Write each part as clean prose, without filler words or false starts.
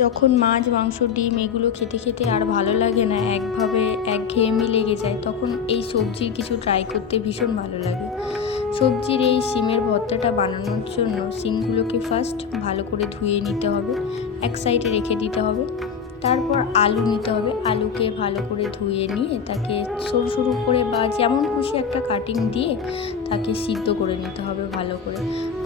যখন মাছ, মাংস, ডিম এগুলো খেতে খেতে আর ভালো লাগে না, একঘেয়েমি লেগে যায়, তখন এই সবজির কিছু ট্রাই করতে ভীষণ ভালো লাগে। সবজির এই সিমের ভর্তাটা বানানোর জন্য সিমগুলোকে ফার্স্ট ভালো করে ধুয়ে নিতে হবে, এক সাইডে রেখে দিতে হবে। তারপর আলু নিতে হবে, আলুকে ভালো করে ধুয়ে নিয়ে তাকে সরু সরু করে বা যেমন খুশি একটা কাটিং দিয়ে তাকে সিদ্ধ করে নিতে হবে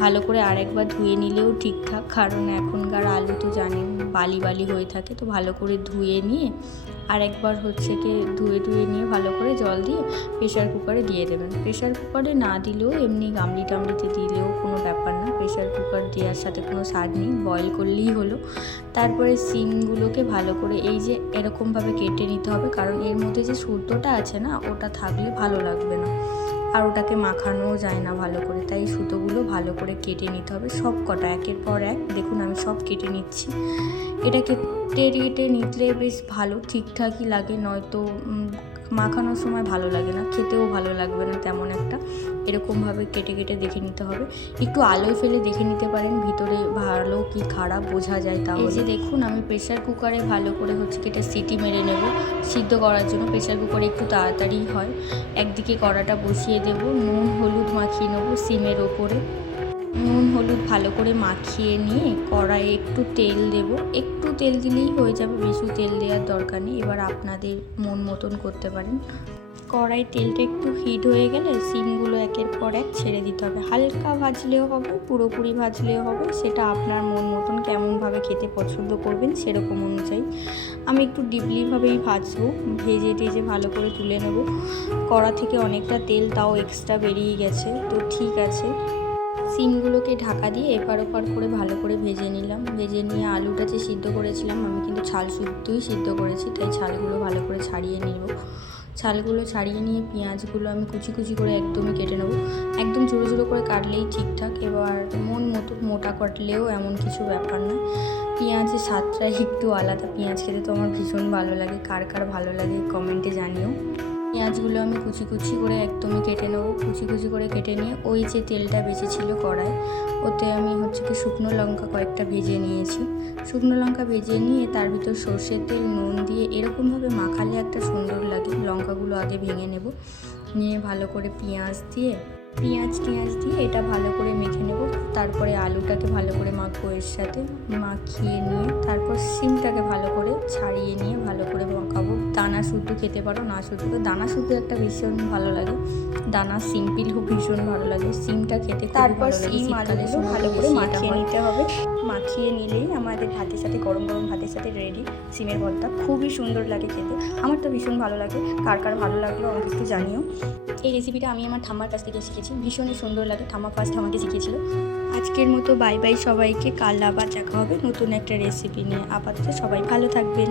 ভালো করে আরেকবার ধুয়ে নিলেও ঠিকঠাক, কারণ এখনকার আলু তো জানেন বালি বালি হয়ে থাকে। তো ভালো করে ধুয়ে নিয়ে আরেকবার ধুয়ে নিয়ে ভালো করে জল দিয়ে প্রেশার কুকারে দিয়ে দেবেন। প্রেশার কুকারে না দিলেও এমনি গামলি টামলিতে দিলেও কোনো ব্যাপার না, প্রেশার কুকার দেওয়ার সাথে কোনো স্বাদ নেই, বয়েল করলেই হলো। তারপরে সিমগুলোকে ভালো করে এই যে এরকমভাবে কেটে নিতে হবে, কারণ এর মধ্যে যে সুতোটা আছে না, ওটা থাকলে ভালো লাগবে না, আর ওটাকে মাখানোও যায় না ভালো করে, তাই সুতোগুলো ভালো করে কেটে নিতে হবে সব কটা একের পর এক। দেখুন আমি সব কেটে নিচ্ছি। এটা কেটে নিলে বেশ ভালো ঠিকঠাকই লাগে, নয়তো মাখানোর সময় ভালো লাগে না, খেতেও ভালো লাগবে না তেমন একটা। এরকমভাবে কেটে কেটে দেখে নিতে হবে, একটু আলোয় ফেলে দেখে নিতে পারেন ভিতরে ভালো কি খারাপ বোঝা যায়। তাহলে এই যে দেখুন আমি প্রেশার কুকারে ভালো করে এটা সিটি মেরে নেব সিদ্ধ করার জন্য। প্রেশার কুকারে একটু তাড়াতাড়ি হয়। একদিকে কড়াটা বসিয়ে দেব, নুন হলুদ মাখিয়ে নেবো সিমের ওপরে। নুন হলুদ ভালো করে মাখিয়ে নিয়ে কড়াইয়ে একটু তেল দেব, একটু তেল দিলেই হয়ে যাবে, বেশি তেল দেওয়ার দরকার নেই। এবার আপনাদের মন মতন করতে পারেন। কড়াই তেলটা একটু হিট হয়ে গেলে সিমগুলো একের পর এক ছেড়ে দিতে হবে, হালকা ভাজলেও হবে, পুরোপুরি ভাজলেও হবে, সেটা আপনার মন মতন কেমনভাবে খেতে পছন্দ করবেন সেরকম অনুযায়ী। আমি একটু ডিপলিভাবেই ভাজবো, ভেজে টেজে ভালো করে তুলে নেব। কড়া থেকে অনেকটা তেল তাও এক্সট্রা বেরিয়ে গেছে, তো ঠিক আছে। সিমগুলোকে ঢাকা দিয়ে এপার ওপার করে ভালো করে ভেজে নিলাম। ভেজে নিয়ে আলুটা যে সিদ্ধ করেছিলাম, আমি কিন্তু ছাল শুদ্ধই সিদ্ধ করেছি, তাই ছালগুলো ভালো করে ছাড়িয়ে নিব। ছালগুলো ছাড়িয়ে নিয়ে পেঁয়াজগুলো আমি কুচি কুচি করে একদমই কেটে নেবো, একদম ছোটো ছোটো করে কাটলেই ঠিকঠাক। এবার মন মতো মোটা কাটলেও এমন কিছু ব্যাপার না। পেঁয়াজের স্বাদটা একটু আলাদা, পেঁয়াজ খেতে তো আমার ভীষণ ভালো লাগে, কার কার ভালো লাগে কমেন্টে জানিও। পেঁয়াজগুলো আমি কুচি কুচি করে একদমই কেটে নেবো। কুচি কুচি করে কেটে নিয়ে ওই যে তেলটা বেঁচেছিলো কড়ায়, ওতে আমি শুকনো লঙ্কা কয়েকটা ভেজে নিয়েছি। শুকনো লঙ্কা ভেজে নিয়ে তার ভিতর সর্ষের তেল নুন দিয়ে এরকমভাবে মাখালে একটা সুন্দর লাগে। লঙ্কাগুলো আগে ভেঙে নেব, নিয়ে ভালো করে পেঁয়াজ দিয়ে এটা ভালো করে মেখে নেব। তারপরে আলুটাকে ভালো করে মাখবো, এর সাথে মাখিয়ে নিয়ে তারপর সিমটাকে ভালো করে ছাড়িয়ে নিয়ে ভালো করে মাখাবো। দানা শুদ্ধ খেতে পারো, না শুদ্ধ, দানা শুদ্ধ একটা ভীষণ ভালো লাগে, দানা সিম্পলও ভীষণ ভালো লাগে, সিমটা খেতে। তারপর সিম আলুগুলো ভালো করে মাখিয়ে নিতে হবে। মাখিয়ে নিলেই আমাদের ভাতের সাথে, গরম গরম ভাতের সাথে রেডি সিমের ভর্তা। খুবই সুন্দর লাগে খেতে, আমার তো ভীষণ ভালো লাগে, কার কার ভালো লাগলো আমাকে একটু জানিও। এই রেসিপিটা আমি আমার ঠাম্মার কাছ থেকে শিখেছি, ভীষণই সুন্দর লাগে, ঠাম্মা ফার্স্ট আমাকে শিখিয়েছিল। আজকের মতো বাই বাই সবাইকে, কাল আবার দেখা হবে নতুন একটা রেসিপি নিয়ে। আপাতত সবাই ভালো থাকবেন।